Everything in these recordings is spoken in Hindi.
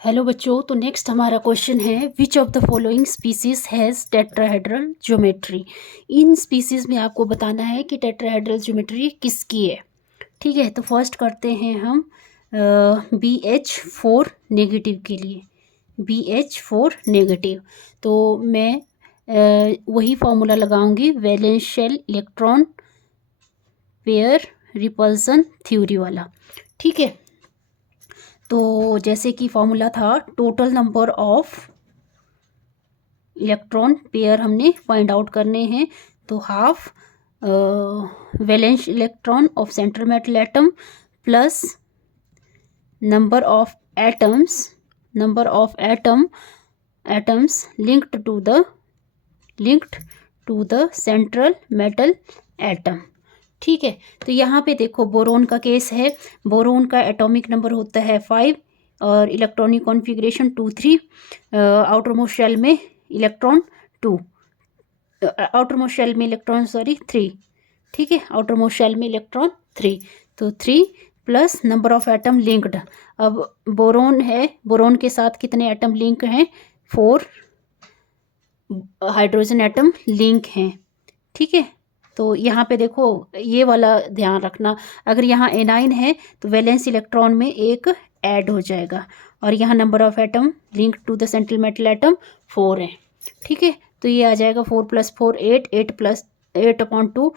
हेलो बच्चों, तो नेक्स्ट हमारा क्वेश्चन है which of the following species has tetrahedral geometry. In species में आपको बताना है कि टेट्राहेड्रल ज्योमेट्री किसकी है। ठीक है, तो फर्स्ट करते हैं हम BH4 नेगेटिव के लिए। BH4 नेगेटिव, तो मैं वही फॉर्मूला लगाऊंगी, valence shell electron pair repulsion theory वाला। ठीक है, तो जैसे कि फॉर्मूला था, total number of electron pair हमने फाइंड आउट करने हैं, तो half valence electron of central metal atom plus number of atoms linked to the central metal atom. ठीक है, तो यहाँ पे देखो बोरोन का केस है। बोरोन का एटॉमिक नंबर होता है 5 और electronic configuration 2 3। Outermost shell में इलेक्ट्रॉन 3। ठीक है, आउटर मोस्ट शेल में इलेक्ट्रॉन 3, तो 3 plus number of atom linked. अब बोरोन है, बोरोन के साथ कितने एटम लिंक हैं? 4 हाइड्रोजन एटम लिंक हैं। ठीक है, तो यहाँ पे देखो ये वाला ध्यान रखना, अगर यहाँ एनाइन है तो वैलेंस इलेक्ट्रॉन में एक ऐड हो जाएगा, और यहाँ number of atom link to the central metal atom 4 है। ठीक है, तो ये आ जाएगा 4 + 4 8, 8 + 8/2,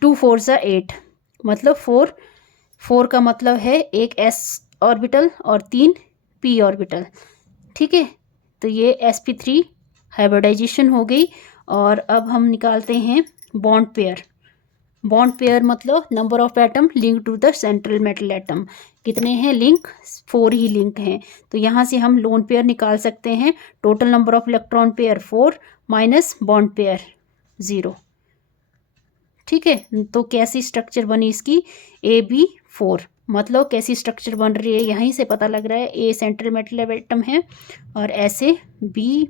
2 4 = 8, मतलब 4 का मतलब है एक s ऑर्बिटल और 3 p ऑर्बिटल। ठीक है, तो ये sp3 हाइब्रिडाइजेशन हो गई। और अब हम निकालते हैं बॉन्ड पेयर मतलब number of atom link to the central metal atom. कितने हैं लिंक? 4 ही लिंक हैं, तो यहाँ से हम लोन पेयर निकाल सकते हैं। Total number of electron pair 4 minus bond pair 0। ठीक है, तो कैसी स्ट्रक्चर बनी इसकी? AB4, मतलब कैसी स्ट्रक्चर बन रही है यहीं से पता लग रहा है। ए सेंट्रल मेटल एटम है और ऐसे B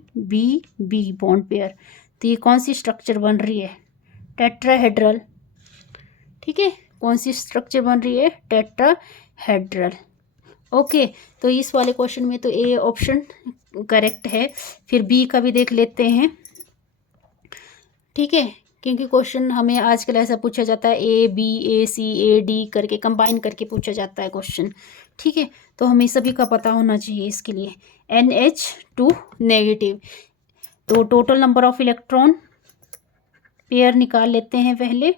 बॉन्ड पेयर, तो ये कौन सी स्ट्रक्चर बन रही है? टेट्राहेड्रल। ठीक है, कौन सी स्ट्रक्चर बन रही है? टेट्राहेड्रल। ओके, तो इस वाले क्वेश्चन में तो ए ऑप्शन करेक्ट है। फिर बी का भी देख लेते हैं। ठीक है, क्योंकि क्वेश्चन हमें आजकल ऐसा पूछा जाता है, A B A C A D करके कंबाइन करके पूछा जाता है क्वेश्चन। ठीक है, तो हमें सभी का पता होना चाहिए इसके लिए। NH2 नेगेटिव, तो total number of electron pair निकाल लेते हैं पहले।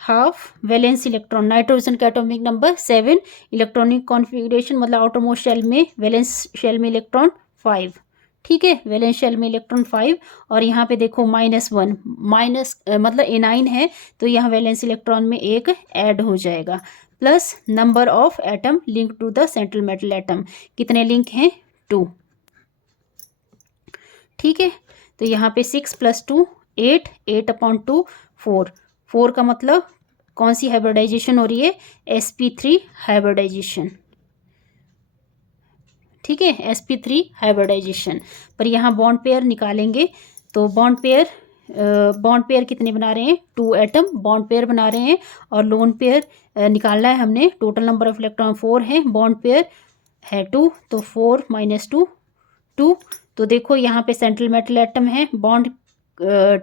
हाफ वैलेंस इलेक्ट्रॉन, नाइट्रोजन का एटॉमिक नंबर 7, इलेक्ट्रॉनिक कॉन्फ़िगरेशन मतलब आउटर मोस्ट शेल में, वैलेंस शेल में इलेक्ट्रॉन 5। ठीक है, वैलेंस शेल में इलेक्ट्रॉन 5, और यहाँ पे देखो -1 मतलब एनाइन है, तो यहाँ वैलेंस इलेक्ट्रॉन में एक ऐड हो जाएगा, plus number of atom link to the central metal atom. कितने लिंक हैं? 2। ठीक है, तो यहाँ पे 6 + 2 8, 8/2 4। 4 का मतलब कौन सी हाइब्रिडाइजेशन हो रही है? sp3 hybridisation. ठीक है, sp3 हाइब्रिडाइजेशन। पर यहाँ बॉन्ड पेयर निकालेंगे, तो बॉन्ड पेयर कितने बना रहे हैं? 2 एटम बॉन्ड पेयर बना रहे हैं, और लोन पेयर निकालना है हमने। टोटल नंबर ऑफ इलेक्ट्रॉन 4 है, बॉन्ड पेयर है 2, तो 4 - 2 2। तो देखो यहाँ पे सेंट्रल मेटल एटम है, बॉन्ड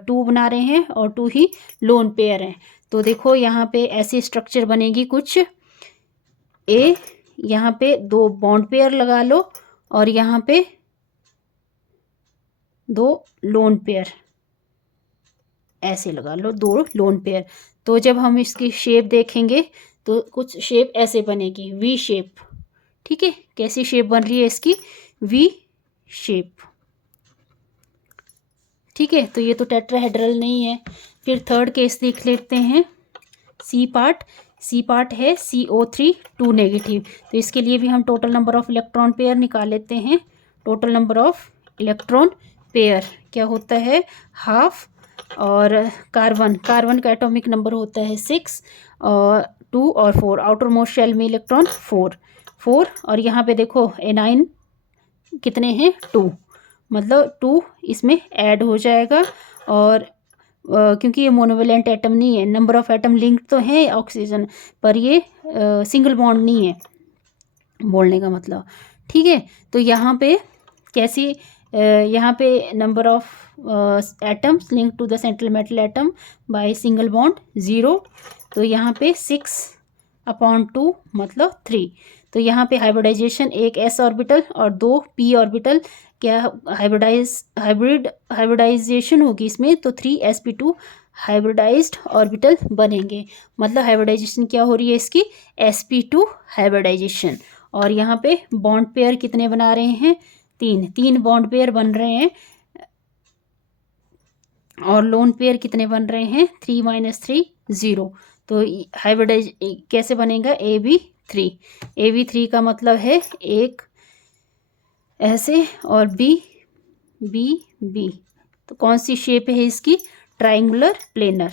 2 बना रहे हैं और 2 ही लोन पेयर हैं। तो देखो यहाँ पे ऐसी स्ट्रक्चर बनेगी कुछ। यहाँ पे 2 बॉन्ड पेयर लगा लो, और यहाँ पे 2 लोन पेयर ऐसे लगा लो, 2 लोन पेयर। तो जब हम इसकी शेप देखेंगे तो कुछ शेप ऐसे बनेगी, V शेप। ठीक है, कैसी शेप बन रही है इसकी? V shape. ठीक है, तो ये तो टेट्राहेड्रल नहीं है। फिर थर्ड केस देख लेते हैं, सी पार्ट है CO3 2 नेगेटिव, तो इसके लिए भी हम total number of electron pair निकाल लेते हैं। Total number of electron pair क्या होता है? हाफ, और कार्बन का एटॉमिक नंबर होता है 6 और 2 और 4, आउटर मोस्ट शेल में इलेक्ट्रॉन 4, और यहाँ पे देखो एनाइन कितने हैं? 2, मतलब 2 इसमें ऐड हो जाएगा। और क्योंकि ये मोनोवेलेंट एटम नहीं है, नंबर ऑफ एटम लिंक तो है ऑक्सीजन, पर ये सिंगल बॉन्ड नहीं है, बोलने का मतलब, ठीक है। तो यहाँ पे कैसी, यहाँ पे number of atoms link to the central metal atom by single bond 0। तो यहाँ पे 6/2 मतलब 3। तो यहाँ पे हाइब्रिडाइजेशन, एक s ऑर्बिटल और 2 p ऑर्बिटल, क्या हाइब्रिडाइजेशन होगी इसमें, तो 3sp2 हाइब्रिडाइज्ड ऑर्बिटल बनेंगे। मतलब हाइब्रिडाइजेशन क्या हो रही है इसकी, sp2 हाइब्रिडाइजेशन। और यहाँ पे बॉन्ड पेयर कितने बना रहे हैं, 3 बॉन्ड पेयर बन रहे हैं। और लोन पेयर कितने बन रहे हैं, 3 - 3 0। तो हाइब्रिडाइज कैसे बनेगा, AB3 का मतलब है एक ऐसे और बी तो कौन सी शेप है इसकी, ट्राइंगुलर प्लेनर,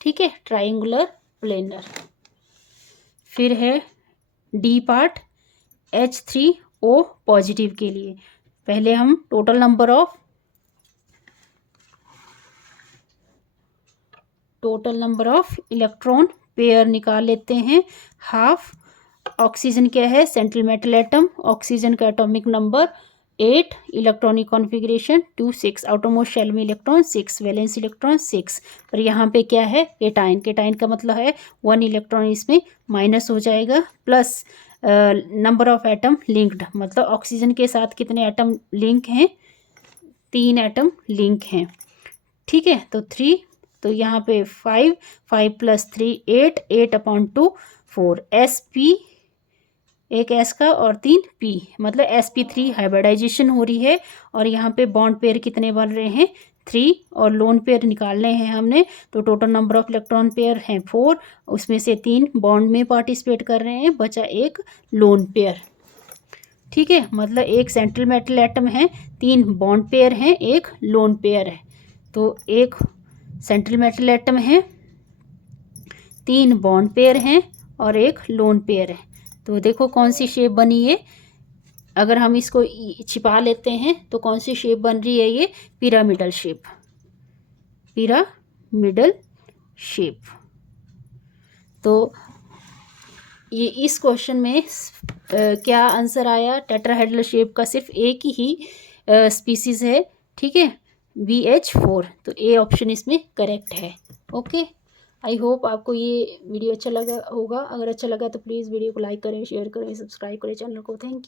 ठीक है, ट्राइंगुलर प्लेनर। फिर है डी पार्ट H3O पॉजिटिव के लिए। पहले हम total number of electron pair निकाल लेते हैं। हाफ ऑक्सीजन क्या है, सेंट्रल मेटल एटम, ऑक्सीजन का atomic number 8, electronic configuration 2 6, outermost shell में इलेक्ट्रॉन 6, वैलेंस इलेक्ट्रॉन 6। पर यहाँ पे क्या है, केटाइन का मतलब है 1 इलेक्ट्रॉन इसमें माइनस हो जाएगा, plus number of atom linked, मतलब ऑक्सीजन के साथ कितने एटम लिंक हैं, 3 एटम लिंक हैं, ठीक है। तो 3, तो यहाँ पे 5 + 3 8/2 4, sp एक s का और 3 p, मतलब sp3 हाइब्रिडाइजेशन हो रही है। और यहाँ पे बॉन्ड पेयर कितने बन रहे हैं, 3, और लोन पेयर निकालने हैं हमने। तो total number of electron pair हैं 4, उसमें से 3 बॉन्ड में पार्टिसिपेट कर रहे हैं, बचा एक लोन पेयर, ठीक है। मतलब एक सेंट्रल मेटल एटम है, 3 बॉन्ड पेयर हैं, एक लोन पेयर है। तो एक सेंट्रल मेटल एटम है, 3 बॉन्ड पेयर हैं और एक लोन पेयर है। तो देखो कौन सी शेप बनी है, अगर हम इसको छिपा लेते हैं तो कौन सी शेप बन रही है, ये पिरामिडल शेप। तो ये इस क्वेश्चन में क्या आंसर आया, टेट्राहेड्रल शेप का सिर्फ एक ही स्पीसीज है, ठीक है, BH4। तो ए ऑप्शन इसमें करेक्ट है। ओके, आई होप आपको ये वीडियो अच्छा लगा होगा। अगर अच्छा लगा तो प्लीज़ वीडियो को लाइक करें, शेयर करें, सब्सक्राइब करें चैनल को। Thank you.